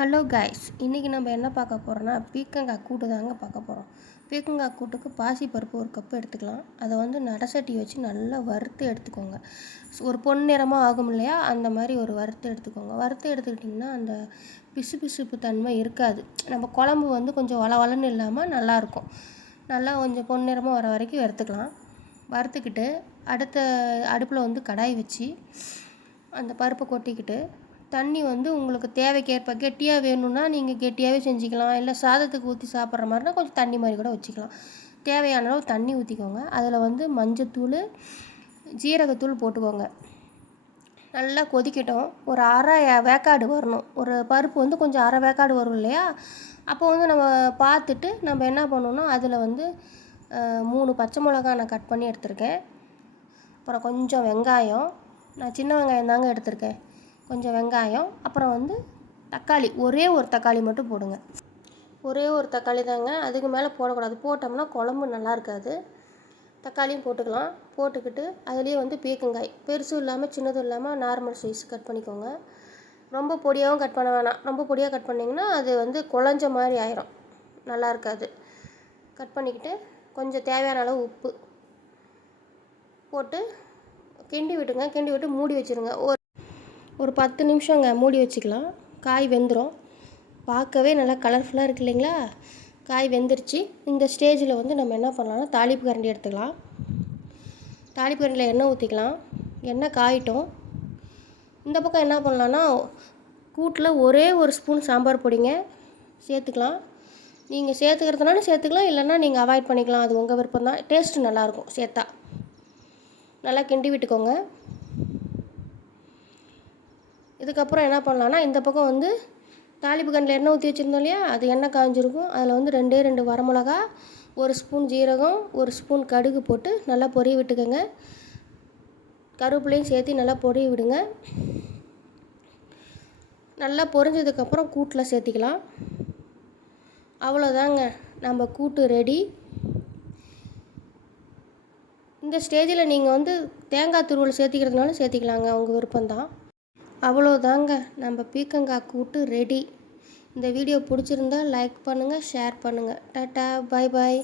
Hello guys, இன்றைக்கி நம்ம என்ன பார்க்க போகிறோன்னா பீர்க்கங்காய் கூட்டு தாங்க பார்க்க போகிறோம். பீர்க்கங்காய் கூட்டுக்கு பாசிப்பருப்பு ஒரு கப்பு எடுத்துக்கலாம். அதை வந்து நடசட்டி வச்சு நல்லா வறுத்து எடுத்துக்கோங்க. ஒரு பொன்னிறமாக ஆகும் இல்லையா, அந்த மாதிரி ஒரு வறுத்து எடுத்துக்கோங்க. வறுத்து எடுத்துக்கிட்டிங்கன்னா அந்த பிசுபிசுப்பு தன்மை இருக்காது. நம்ம குழம்பு வந்து கொஞ்சம் வளவளன்னு இல்லாமல் நல்லாயிருக்கும். நல்லா கொஞ்சம் பொன்னிறமாக வர வரைக்கும் வறுத்துக்கலாம். வறுத்துக்கிட்டு அடுத்த அடுப்பில் வந்து கடாய் வச்சு அந்த பருப்பை கொட்டிக்கிட்டு தண்ணி வந்து உங்களுக்கு தேவைக்கேற்ப கெட்டியாக வேணும்னா நீங்கள் கெட்டியாகவே செஞ்சுக்கலாம். இல்லை சாதத்துக்கு ஊற்றி சாப்பிட்ற மாதிரினா கொஞ்சம் தண்ணி மாதிரி கூட வச்சுக்கலாம். தேவையான அளவு தண்ணி ஊற்றிக்கோங்க. அதில் வந்து மஞ்சத்தூள், ஜீரகத்தூள் போட்டுக்கோங்க. நல்லா கொதிக்கட்டும். ஒரு அரை வேக்காடு வரணும். ஒரு பருப்பு வந்து கொஞ்சம் அரை வேக்காடு வரும் இல்லையா, அப்போ வந்து நம்ம பார்த்துட்டு நம்ம என்ன பண்ணணும்னா அதில் வந்து 3 பச்சை மிளகா நான் கட் பண்ணி எடுத்திருக்கேன். அப்புறம் கொஞ்சம் வெங்காயம், நான் சின்ன வெங்காயம் தாங்க எடுத்திருக்கேன். கொஞ்சம் வெங்காயம், அப்புறம் வந்து தக்காளி, ஒரே ஒரு தக்காளி மட்டும் போடுங்க. ஒரே ஒரு தக்காளி தாங்க, அதுக்கு மேலே போடக்கூடாது. போட்டோம்னா குழம்பு நல்லா இருக்காது. தக்காளியும் போட்டுக்கலாம். போட்டுக்கிட்டு அதுலேயே வந்து பீர்க்கங்காய் பெருசும் இல்லாமல் சின்னதும் இல்லாமல் நார்மல் சைஸ் கட் பண்ணிக்கோங்க. ரொம்ப பொடியாகவும் கட் பண்ண வேணாம். ரொம்ப பொடியாக கட் பண்ணிங்கன்னா அது வந்து குழஞ்ச மாதிரி ஆயிரும், நல்லா இருக்காது. கட் பண்ணிக்கிட்டு கொஞ்சம் தேவையான அளவு உப்பு போட்டு கிண்டி விட்டுங்க. கிண்டி விட்டு மூடி வச்சுருங்க. ஒரு 10 நிமிஷங்க மூடி வச்சுக்கலாம். காய் வெந்துடும். பார்க்கவே நல்லா கலர்ஃபுல்லாக இருக்குது இல்லைங்களா. காய் வெந்துருச்சு. இந்த ஸ்டேஜில் வந்து நம்ம என்ன பண்ணலாம்னா தாளிப்பு கரண்டி எடுத்துக்கலாம். தாளிப்பு கரண்டியில் எண்ணெய் ஊற்றிக்கலாம். எண்ணெய் காயிட்டும். இந்த பக்கம் என்ன பண்ணலான்னா கூட்டில் ஒரே ஒரு ஸ்பூன் சாம்பார் பொடிங்க சேர்த்துக்கலாம். நீங்கள் சேர்த்துக்கிறதுனால சேர்த்துக்கலாம், இல்லைன்னா நீங்கள் அவாய்ட் பண்ணிக்கலாம். அது உங்கள் விருப்பம் தான். டேஸ்ட்டு நல்லாயிருக்கும் சேர்த்தா. நல்லா கிண்டி விட்டுக்கோங்க. இதுக்கப்புறம் என்ன பண்ணலான்னா இந்த பக்கம் வந்து தாளிப்பு கரண்டியில் எண்ணெய் ஊற்றி வச்சுருந்தோம் இல்லையா, அது எண்ணெய் காய்ஞ்சிருக்கும். அதில் வந்து 2 வரமிளகா, 1 ஸ்பூன் ஜீரகம், 1 ஸ்பூன் கடுகு போட்டு நல்லா பொரிய விட்டுக்கோங்க. கருவேப்பிலையும் சேர்த்து நல்லா பொரிய விடுங்க. நல்லா பொரிஞ்சதுக்கப்புறம் கூட்டில் சேர்த்திக்கலாம். அவ்வளோதாங்க, நம்ம கூட்டு ரெடி. இந்த ஸ்டேஜில் நீங்கள் வந்து தேங்காய் துருவல் சேர்த்திக்கிறதுனால சேர்த்திக்கலாங்க, உங்கள் விருப்பம்தான். அவ்வளோதாங்க, நம்ம பீர்க்கங்காய் கூட்டு ரெடி. இந்த வீடியோ பிடிச்சிருந்தா லைக் பண்ணுங்கள், ஷேர் பண்ணுங்கள். Tata, bye bye.